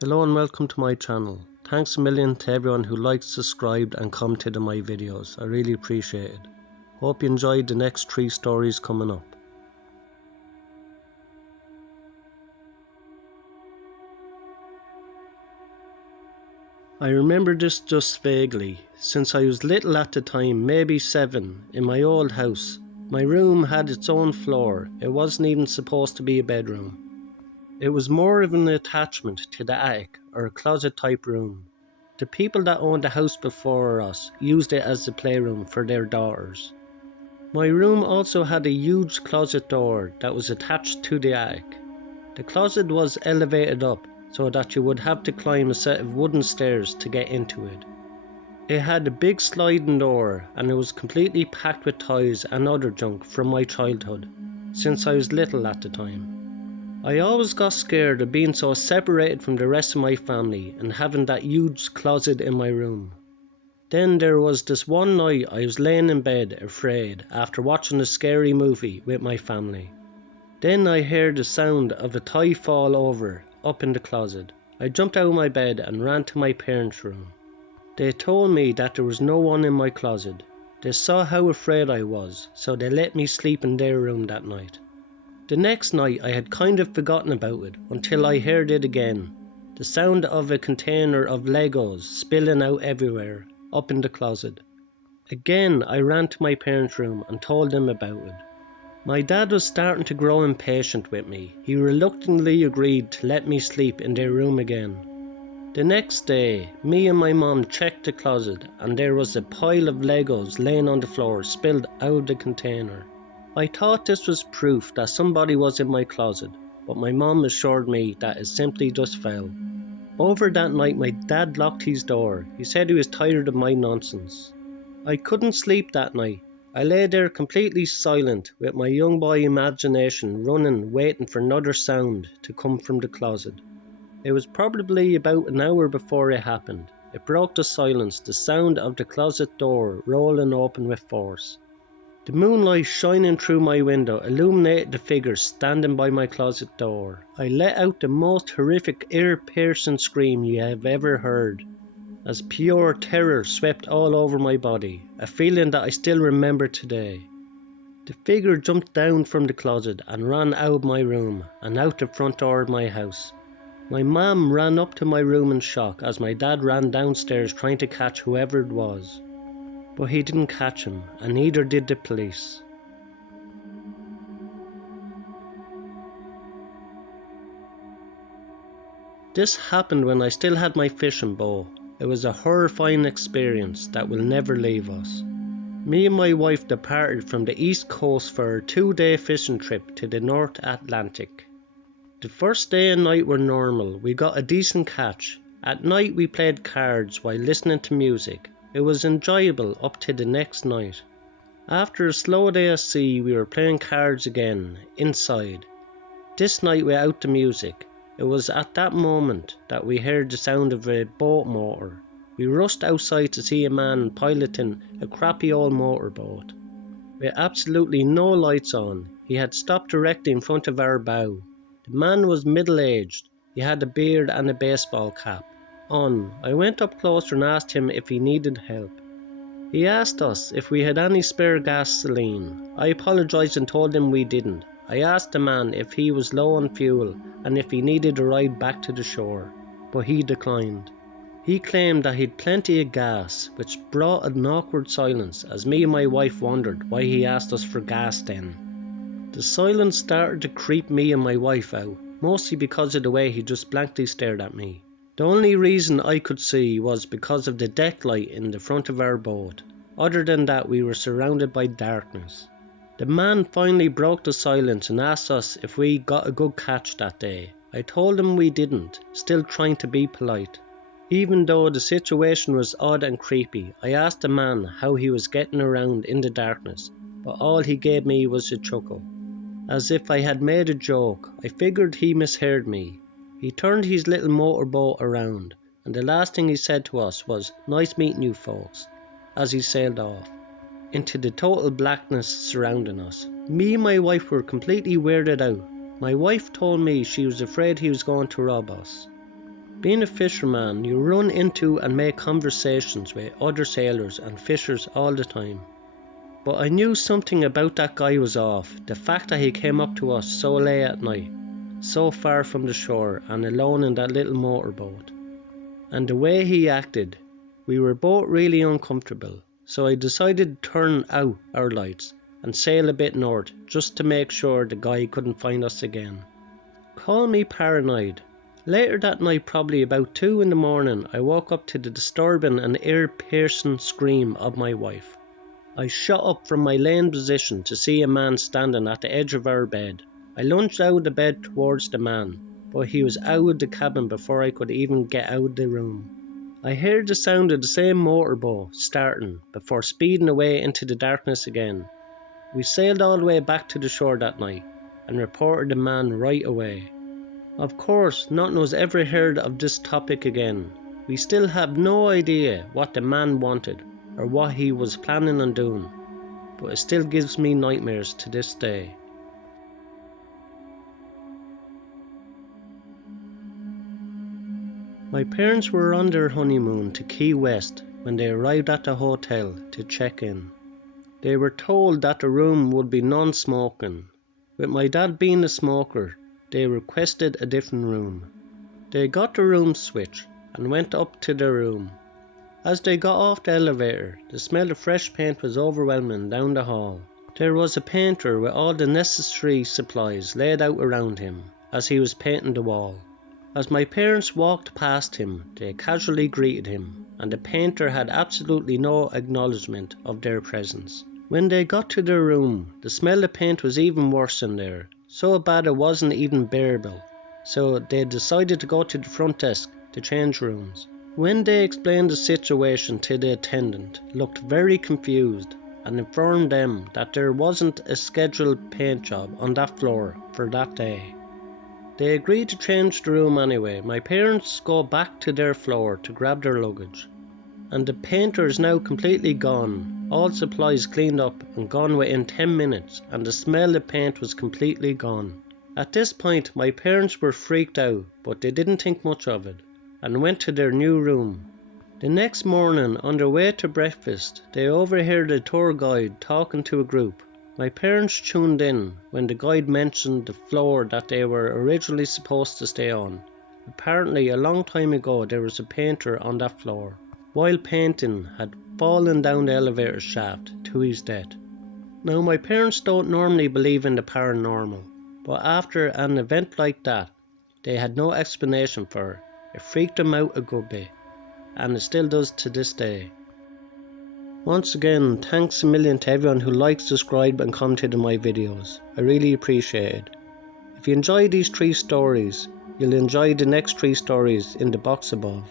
Hello and welcome to my channel. Thanks a million to everyone who likes, subscribed and commented on my videos. I really appreciate it. Hope you enjoyed the next 3 stories coming up. I remember this just vaguely, since I was little at the time, maybe 7, in my old house. My room had its own floor. It wasn't even supposed to be a bedroom. It was more of an attachment to the attic or a closet type room. The people that owned the house before us used it as a playroom for their daughters. My room also had a huge closet door that was attached to the attic. The closet was elevated up so that you would have to climb a set of wooden stairs to get into it. It had a big sliding door and it was completely packed with toys and other junk from my childhood, since I was little at the time. I always got scared of being so separated from the rest of my family and having that huge closet in my room. Then there was this one night I was laying in bed afraid after watching a scary movie with my family. Then I heard the sound of a toy fall over up in the closet. I jumped out of my bed and ran to my parents' room. They told me that there was no one in my closet. They saw how afraid I was, so they let me sleep in their room that night. The next night I had kind of forgotten about it until I heard it again. The sound of a container of Legos spilling out everywhere up in the closet. Again I ran to my parents' room and told them about it. My dad was starting to grow impatient with me. He reluctantly agreed to let me sleep in their room again. The next day, me and my mom checked the closet and there was a pile of Legos laying on the floor spilled out of the container. I thought this was proof that somebody was in my closet, but my mom assured me that it simply just fell. Over that night my dad locked his door. He said he was tired of my nonsense. I couldn't sleep that night. I lay there completely silent with my young boy imagination running, waiting for another sound to come from the closet. It was probably about an hour before it happened. It broke the silence, the sound of the closet door rolling open with force. The moonlight shining through my window illuminated the figure standing by my closet door. I let out the most horrific, ear-piercing scream you have ever heard, as pure terror swept all over my body, a feeling that I still remember today. The figure jumped down from the closet and ran out of my room and out the front door of my house. My mum ran up to my room in shock as my dad ran downstairs trying to catch whoever it was. But he didn't catch him, and neither did the police. This happened when I still had my fishing bow. It was a horrifying experience that will never leave us. Me and my wife departed from the East Coast for a 2-day fishing trip to the North Atlantic. The first day and night were normal. We got a decent catch. At night we played cards while listening to music. It was enjoyable up to the next night. After a slow day at sea, we were playing cards again, inside. This night without the music. It was at that moment that we heard the sound of a boat motor. We rushed outside to see a man piloting a crappy old motorboat. With absolutely no lights on, he had stopped directly in front of our bow. The man was middle-aged. He had a beard and a baseball cap on. I went up closer and asked him if he needed help. He asked us if we had any spare gasoline. I apologised and told him we didn't. I asked the man if he was low on fuel and if he needed a ride back to the shore, but he declined. He claimed that he'd plenty of gas, which brought an awkward silence as me and my wife wondered why he asked us for gas then. The silence started to creep me and my wife out, mostly because of the way he just blankly stared at me. The only reason I could see was because of the deck light in the front of our boat. Other than that, we were surrounded by darkness. The man finally broke the silence and asked us if we got a good catch that day. I told him we didn't, still trying to be polite. Even though the situation was odd and creepy, I asked the man how he was getting around in the darkness, but all he gave me was a chuckle. As if I had made a joke. I figured he misheard me. He turned his little motorboat around, and the last thing he said to us was, "Nice meeting you folks," as he sailed off into the total blackness surrounding us. Me and my wife were completely weirded out. My wife told me she was afraid he was going to rob us. Being a fisherman, you run into and make conversations with other sailors and fishers all the time. But I knew something about that guy was off. The fact that he came up to us so late at night, so far from the shore and alone in that little motorboat. And the way he acted, we were both really uncomfortable. So I decided to turn out our lights and sail a bit north just to make sure the guy couldn't find us again. Call me paranoid. Later that night, probably about 2 in the morning, I woke up to the disturbing and ear-piercing scream of my wife. I shot up from my laying position to see a man standing at the edge of our bed. I lunged out of the bed towards the man, but he was out of the cabin before I could even get out of the room. I heard the sound of the same motorboat starting before speeding away into the darkness again. We sailed all the way back to the shore that night and reported the man right away. Of course, nothing was ever heard of this topic again. We still have no idea what the man wanted or what he was planning on doing, but it still gives me nightmares to this day. My parents were on their honeymoon to Key West when they arrived at the hotel to check in. They were told that the room would be non-smoking. With my dad being a smoker, they requested a different room. They got the room switch and went up to their room. As they got off the elevator, the smell of fresh paint was overwhelming down the hall. There was a painter with all the necessary supplies laid out around him as he was painting the wall. As my parents walked past him, they casually greeted him, and the painter had absolutely no acknowledgement of their presence. When they got to their room, the smell of paint was even worse in there, so bad it wasn't even bearable, so they decided to go to the front desk to change rooms. When they explained the situation to the attendant, looked very confused and informed them that there wasn't a scheduled paint job on that floor for that day. They agreed to change the room anyway. My parents go back to their floor to grab their luggage, and the painter is now completely gone. All supplies cleaned up and gone within 10 minutes, and the smell of paint was completely gone. At this point, my parents were freaked out, but they didn't think much of it and went to their new room. The next morning, on their way to breakfast, they overheard a tour guide talking to a group. My parents tuned in when the guide mentioned the floor that they were originally supposed to stay on. Apparently, a long time ago, there was a painter on that floor. While painting, had fallen down the elevator shaft to his death. Now, my parents don't normally believe in the paranormal, but after an event like that, they had no explanation for it. It freaked them out a good bit, and it still does to this day. Once again, thanks a million to everyone who likes, subscribe and commented on my videos. I really appreciate it. If you enjoy these 3 stories, you'll enjoy the next 3 stories in the box above.